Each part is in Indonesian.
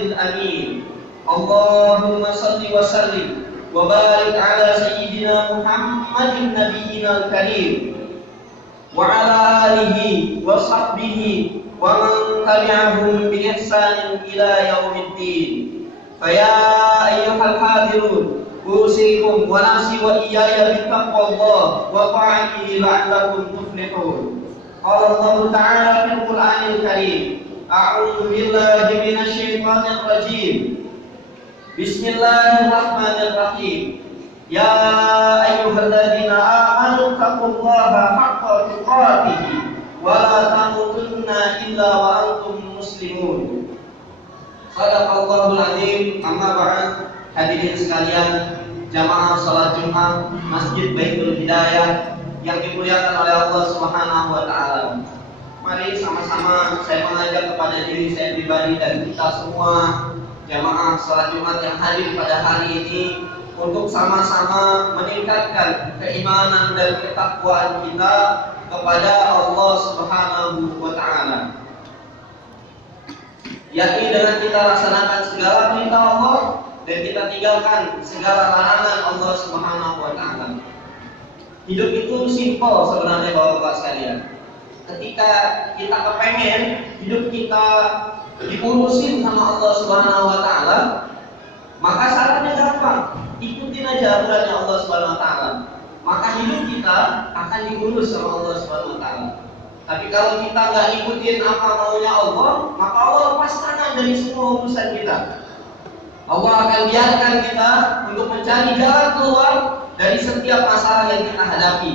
الأمين اللهم صل وسلم وبارك على سيدنا محمد نبينا الكريم وعلى آله وصحبه ومن تبعهم بإحسان إلى يوم الدين. فيا أيها الحاضرون أوصيكم ونفسي وإياي بتقوى الله وطاعته لعلكم تفلحون. قال الله تعالى في القرآن الكريم: أعوذ بالله من الشيطان الرجيم. بسم الله الرحمن الرحيم. يا أيها الذين آمنوا اتقوا الله حق تقاته ولا تموتن إلا وأنتم مسلمون. Shadaqallahul azim. Amma ba'd. Hadirin sekalian, jamaah salat Jumat Masjid Baitul Hidayah yang dimuliakan oleh Allah Subhanahu wa taala. Mari sama-sama saya mengajak kepada diri saya pribadi dan kita semua jamaah salat Jumat yang hadir pada hari ini untuk sama-sama meningkatkan keimanan dan ketakwaan kita kepada Allah Subhanahu wa taala. Yakni dengan kita laksanakan segala perintah Allah dan kita tinggalkan segala larangan Allah Subhanahu wa taala. Hidup itu simpel sebenarnya Bapak-bapak sekalian. Ketika kita kepengen hidup kita diurusin sama Allah Subhanahu wa taala, maka syaratnya gampang. Ikutin aja aturannya Allah Subhanahu wa taala. Maka hidup kita akan diurus sama Allah Subhanahu wa taala. Tapi kalau kita nggak ikutin apa maunya Allah, maka Allah lepas tangan dari semua urusan kita. Allah akan biarkan kita untuk mencari jalan keluar dari setiap masalah yang kita hadapi.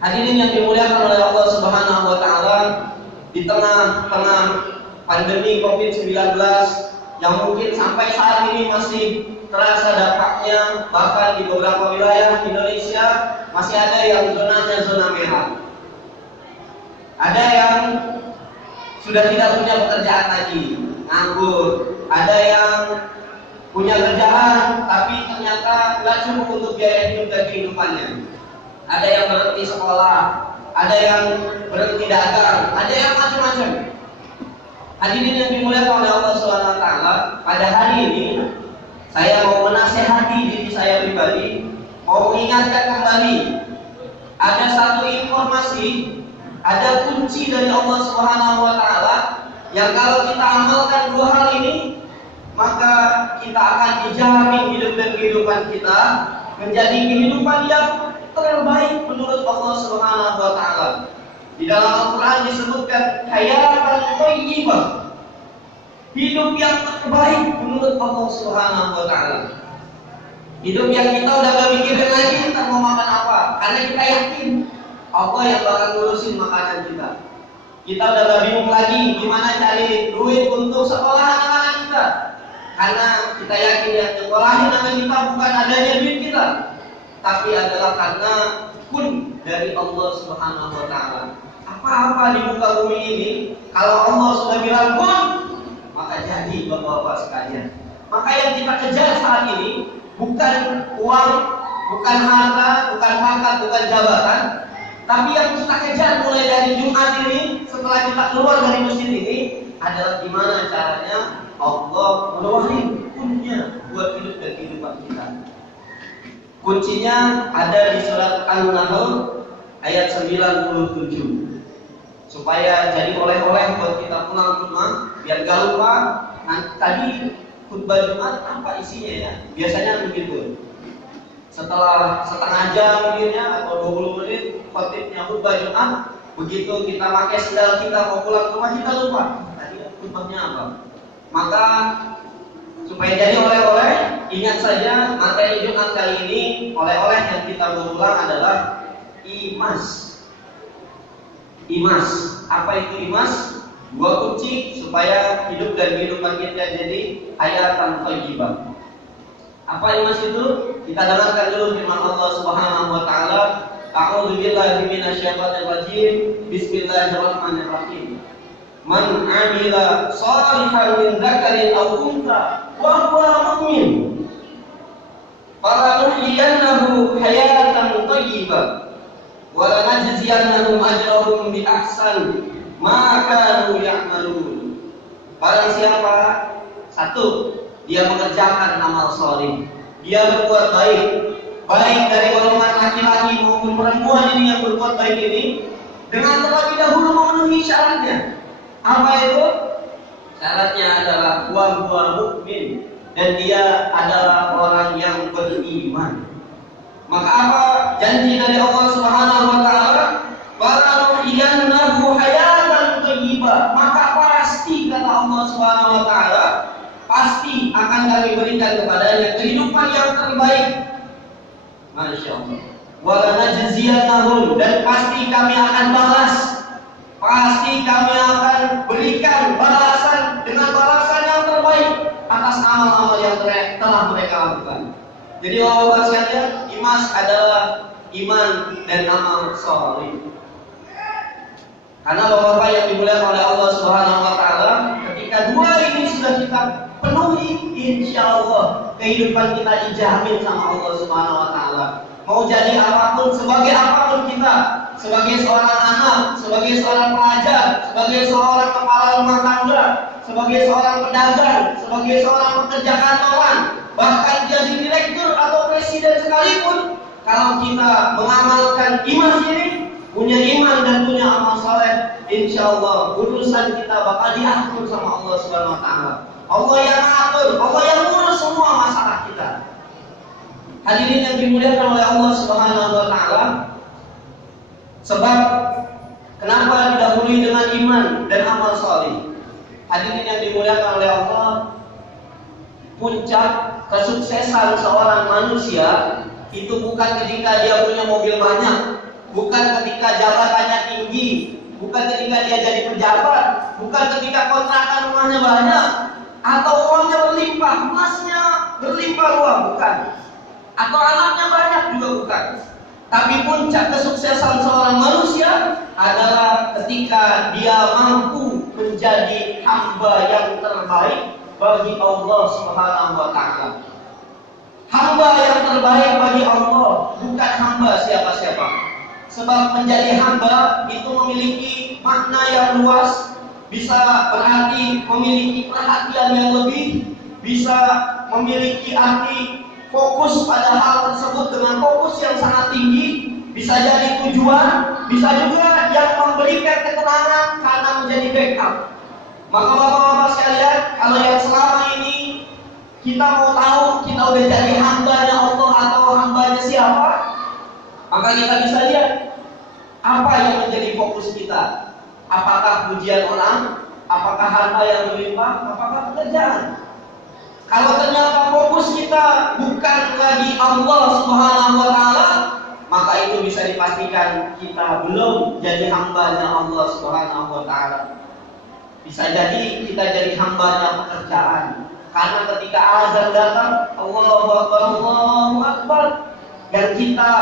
Hadirin yang dimuliakan oleh Allah Subhanahu wa taala, di tengah-tengah pandemi Covid-19 yang mungkin sampai saat ini masih terasa dampaknya, bahkan di beberapa wilayah Indonesia masih ada yang zonanya zona merah. Ada yang sudah tidak punya pekerjaan lagi, nganggur. Ada yang punya kerjaan tapi ternyata nggak cukup untuk biaya hidup dan kehidupannya. Ada yang berhenti sekolah, ada yang berhenti dagang, ada yang macam-macam. Hadirin yang dimuliakan oleh Allah Subhanahu wa taala, pada hari ini saya mau menasehati diri saya pribadi, mau mengingatkan kembali ada satu informasi, ada kunci dari Allah Subhanahu wa taala yang kalau kita amalkan dua hal ini, maka kita akan dijamin hidup dan kehidupan kita menjadi kehidupan yang terbaik menurut Allah Subhanahu wa taala. Di dalam Al-Qur'an disebutkan hayatan thayyibah, hidup yang terbaik menurut Allah Subhanahu wa taala. Hidup yang kita udah gak mikirin lagi kita mau makan apa, karena kita yakin Allah yang bakal ngurusin makanan kita. Kita udah gak bingung lagi gimana cari duit untuk sekolah anak-anak kita, karena kita yakin yang nyekolahin anak kita bukan adanya duit kita, tapi adalah karena kun dari Allah Subhanahu wa taala. Apa-apa di muka bumi ini kalau Allah sudah bilang kun, maka jadi Bapak-bapak sekalian. Maka yang kita kejar saat ini bukan uang, bukan harta, bukan pangkat, bukan jabatan, tapi yang kita kejar mulai dari Jumat ini, setelah kita keluar dari masjid ini, adalah gimana caranya Allah meluarin kunnya buat hidup dan kehidupan kita. Kuncinya ada di surat An-Nahl ayat 97. Supaya jadi oleh-oleh buat kita pulang ke rumah, biar gak lupa. Tadi khutbah Jumat apa isinya ya? Biasanya begitu. Setelah setengah jam mungkinnya atau 20 menit khotibnya khutbah Jumat, begitu kita pakai sendal kita mau pulang ke rumah kita lupa tadi khutbahnya apa. Maka supaya jadi oleh-oleh, ingat saja materi Jumat kali ini. Oleh-oleh yang kita mau ulang adalah imas. Imas, apa itu imas? Dua kunci supaya hidup dan kehidupan kita jadi hayatan thayyibah. Apa imas itu? Kita dengarkan dulu firman Allah Subhanahu wa taala. A'udzu billahi minasyaitonir rajim. Bismillahirrahmanirrahim. Man 'amila shalihan min dzakarin aw untha wa huwa mu'min falanuhyiyannahu hayatan thayyibah wa lanajziyannahum ajrahum bi ahsani ma kanu ya'malun. Barang siapa satu, dia mengerjakan amal soleh, dia berbuat baik, baik dari golongan laki-laki maupun perempuan ini yang berbuat baik ini, dengan terlebih dahulu memenuhi syaratnya. Apa itu? Syaratnya adalah wa mukmin, dan dia adalah orang yang beriman. Maka apa janji dari Allah Subhanahu wa taala? Falanuhyiyannahu hayatan thayyibah. Maka pasti kata Allah Subhanahu wa taala, pasti akan kami berikan kepadanya kehidupan yang terbaik. Masya Allah. Walanajziyannahum, dan pasti kami akan balas. Pasti kami akan berikan balasan dengan balasan yang terbaik atas amal-amal yang telah mereka lakukan. Jadi Bapak sekalian, imas adalah iman dan amal soleh. Karena Bapak yang dimuliakan oleh Allah Subhanahu wa taala, ketika dua ini sudah kita penuhi, insya Allah kehidupan kita dijamin sama Allah Subhanahu wa taala. Mau jadi apapun, sebagai apapun kita, sebagai seorang anak, sebagai seorang pelajar, sebagai seorang kepala rumah tangga, sebagai seorang pedagang, sebagai seorang pekerja kantoran, bahkan jadi direktur atau presiden sekalipun, kalau kita mengamalkan iman ini, punya iman dan punya amal soleh, insya Allah urusan kita bakal diatur sama Allah Subhanahu wa taala. Allah yang atur, Allah yang urus semua masalah kita. Hadirin yang dimuliakan oleh Allah Subhanahu wa taala, sebab kenapa didahului dengan iman dan amal soleh? Hadirin yang dimuliakan oleh Allah, puncak kesuksesan seorang manusia itu bukan ketika dia punya mobil banyak, bukan ketika jabatannya tinggi, bukan ketika dia jadi pejabat, bukan ketika kontrakan rumahnya banyak, atau uangnya berlimpah, emasnya berlimpah ruah, bukan. Atau anaknya banyak juga bukan. Tapi puncak kesuksesan seorang manusia adalah ketika dia mampu menjadi hamba yang terbaik bagi Allah Subhanahu wa taala. Hamba yang terbaik bagi Allah, bukan hamba siapa-siapa. Sebab menjadi hamba itu memiliki makna yang luas, bisa berarti memiliki perhatian yang lebih, bisa memiliki arti fokus pada hal tersebut dengan fokus yang sangat tinggi, bisa jadi tujuan, bisa juga yang memberikan ketenangan karena menjadi backup. Maka bapak-bapak sekalian, kalau yang selama ini kita mau tahu kita udah jadi hambanya Allah atau hambanya siapa, maka kita bisa lihat apa yang menjadi fokus kita. Apakah pujian orang, apakah harta yang berlimpah, apakah pekerjaan. Kalau ternyata fokus kita bukan lagi Allah Subhanahu wa taala, maka itu bisa dipastikan kita belum jadi hambanya Allah Subhanahu wa taala. Bisa jadi kita jadi hambanya pekerjaan. Karena ketika azan datang, Allahu Akbar, Allahu Akbar, yang kita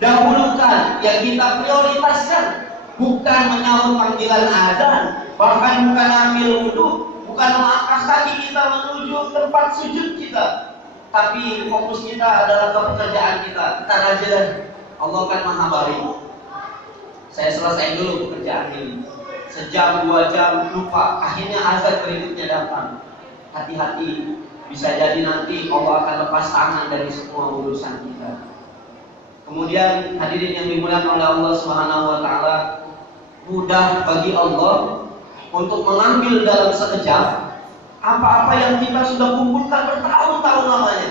dahulukan, yang kita prioritaskan bukan menyambut panggilan azan, bahkan bukan ambil wudhu, bukan melangkah kaki kita menuju tempat sujud kita, tapi fokus kita adalah ke pekerjaan kita. Kita rajin, Allah kan maha baik. Saya selesai dulu pekerjaan ini, sejam 2 jam lupa, akhirnya azan berikutnya datang. Hati-hati, bisa jadi nanti Allah akan lepas tangan dari semua urusan kita. Kemudian hadirin yang dimuliakan oleh Allah Subhanahu wa taala, mudah bagi Allah untuk mengambil dalam sekejap apa-apa yang kita sudah kumpulkan bertahun-tahun lamanya.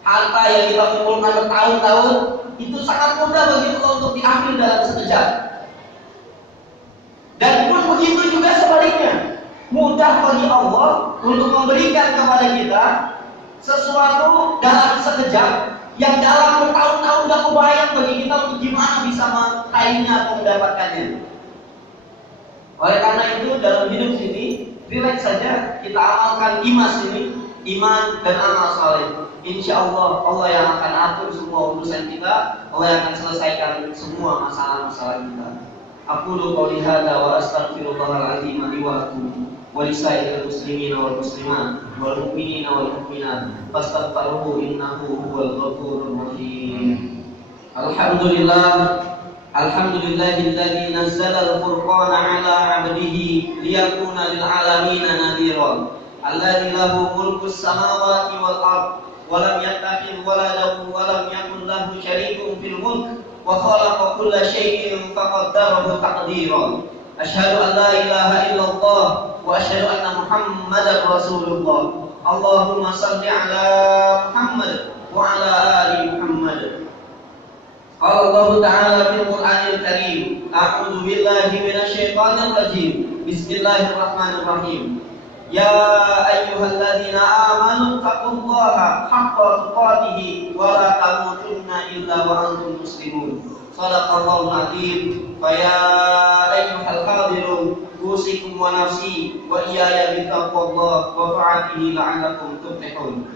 Harta yang kita kumpulkan bertahun-tahun itu sangat mudah bagi Allah untuk diambil dalam sekejap. Dan pun begitu juga sebaliknya, mudah bagi Allah untuk memberikan kepada kita sesuatu dalam sekejap yang dalam bertahun-tahun gak kebayang bagi kita untuk gimana bisa meraihnya atau mendapatkannya. Oleh karena itu dalam hidup sini, relax saja, kita amalkan iman ini, iman dan amal saleh. Insya Allah, Allah yang akan atur semua urusan kita, Allah yang akan selesaikan semua masalah-masalah kita. Aqulu qouli hadza wa astaghfirullahal azim li wa lakum wa lisairil muslimin wal muslimat wal mu'minina wal mu'minat fastaghfiruhu innahu huwal ghafurur rahim. Alhamdulillah Alhamdulillahilladzi nazzala al-furqana 'ala 'abdihi liyakuna lil 'alamina nadhiran. Alladzi lahu mulku samawati wal ardh wa lam yattakhidh waladan wa lam yakul lahu syarikun fil mulk wa khalaqa kulla syai'in faqaddarahu taqdiran. Asyhadu an la ilaha illallah wa asyhadu anna Muhammadar Rasulullah. Allahumma shalli ala Muhammad wa ala ali Muhammad. Qala Allah Ta'ala fil Qur'anil Karim, a'udzu billahi minasy syaithanir rajim. Bismillahirrahmanirrahim. Ya ayyuhalladzina amanu taqullaha haqqa tuqatih wa la tamutunna illa wa antum muslimun. Shadaqallahul azim. Fa ya ayyuhal hadirun usikum wa nafsi wa iyaya bittaqwallah wa fa'atihi la'allakum tuflihun.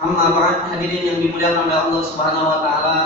Amma ba'd, hadirin yang dimuliakan oleh Allah Subhanahu wa taala.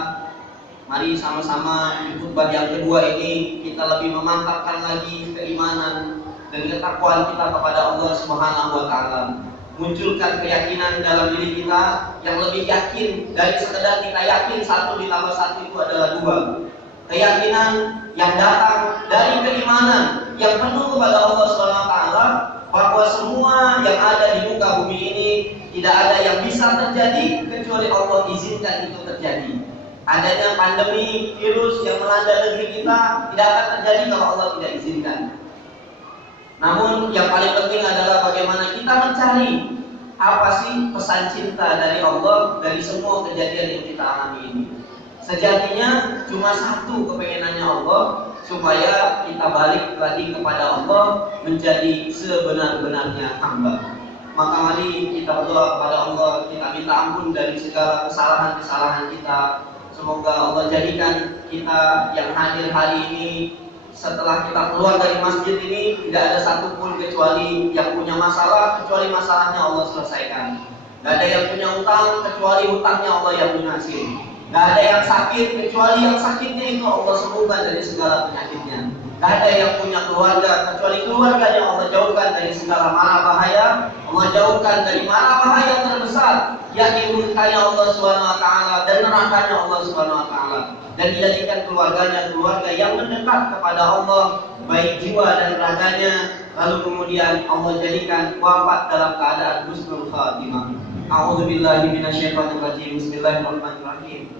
Mari sama-sama di khutbah yang kedua ini kita lebih memantapkan lagi keimanan dan ketakwaan kita kepada Allah Subhanahu wa taala. Munculkan keyakinan dalam diri kita yang lebih yakin dari sekedar kita yakin 1 ditambah 1 itu adalah 2. Keyakinan yang datang dari keimanan yang penuh kepada Allah Subhanahu wa taala bahwa semua yang ada di muka bumi ini tidak ada yang bisa terjadi kecuali Allah izinkan itu terjadi. Adanya pandemi virus yang melanda negeri kita tidak akan terjadi kalau Allah tidak izinkan. Namun yang paling penting adalah bagaimana kita mencari apa sih pesan cinta dari Allah dari semua kejadian yang kita alami ini. Sejatinya cuma satu kepengenannya Allah, supaya kita balik lagi kepada Allah menjadi sebenar-benarnya hamba. Maka mari kita berdoa kepada Allah, kita minta ampun dari segala kesalahan-kesalahan kita. Semoga Allah jadikan kita yang hadir hari ini, setelah kita keluar dari masjid ini, tidak ada satupun kecuali yang punya masalah, kecuali masalahnya Allah selesaikan. Tidak ada yang punya utang, kecuali utangnya Allah yang lunasin. Tidak ada yang sakit, kecuali yang sakitnya itu Allah sembuhkan dari segala penyakitnya. Tidak ada yang punya keluarga, kecuali keluarganya Allah jauhkan dari segala mara bahaya. Allah jauhkan dari mara bahaya terbesar, yakni murkanya Allah Subhanahu wa taala dan nerakanya Allah Subhanahu wa taala. Dan dijadikan keluarganya keluarga yang mendekat kepada Allah, baik jiwa dan raganya. Lalu kemudian Allah jadikan wafat dalam keadaan husnul khatimah. A'udzubillahi minasyaitonir rajim. Bismillahirrahmanirrahim.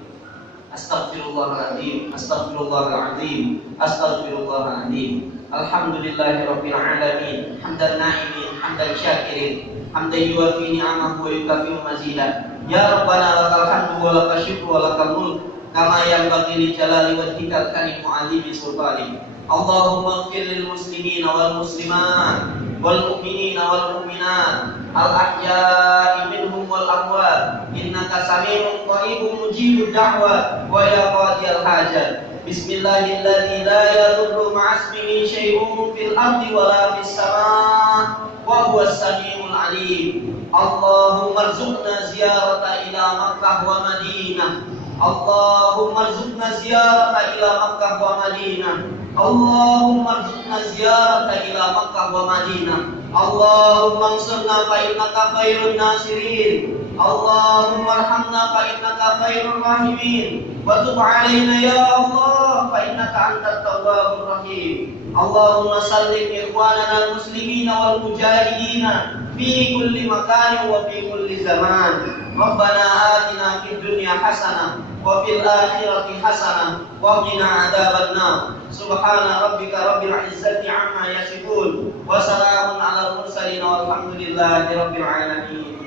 Astaghfirullahaladzim, astaghfirullahaladzim, astaghfirullahaladzim. Alhamdulillahirabbil alamin, hamdan na'imin, hamdan syakirin, hamdan yuwafi ni'amahu wa yukafi'u mazidah. Ya Rabbana lakal hamdu wa lakal syukru wa lakal mulk, kama yanbaghi li jalali wajhikal karim mu'adzimi sultanik. Allahumma ighfir lil muslimina wal muslimat wal mu'minina wal mu'minat al ahya'i minhum wal amwat, innaka sami'un qaribun mujibud da'wat wa ya qadiyal hajat. Bismillahilladzi la yadurru ma'asmihi syai'un fil ardi wa la fis sama' wa huwas sami'ul 'alim. Allahumma arzuqna ziyarata ila Makkah wa Madinah. Allahumma arzuqna ziyarata ila Makkah wa Madinah. Allahumma arzuqna ziyarata ila Makkah wa Madinah. Allahumma ansurna fa innaka khairun nasirin. Allahumma arhamna fa innaka khairur rahimin. Wa tub 'alaina ya Allah fa innaka antat tawwabur rahim. Allahumma sallim ikhwanana al-muslimina wal mujahidina fi kulli makanin wa fi kulli zaman. Rabbana atina fid dunya hasanah wa fil akhirati hasanah wa qina adzabannar. Subhana rabbika rabbil izzati amma yasifun wa salamun alal mursalin walhamdulillahi rabbil alamin.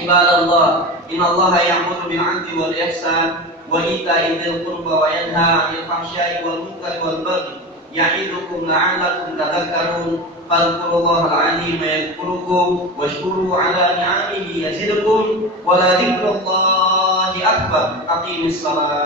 Ibadallah, innallaha ya'muru bil 'adli wal ihsan wa ita'i dzil qurba wa yanha 'anil fahsya'i wal munkari wal baghi ya'idukum la'allakum tadhakkarun. Fadhkurullahal 'azima yadhkurukum washkuru 'ala ni'amihi yazidkum wa la dzikrullahi akbar. Aqimis shalah.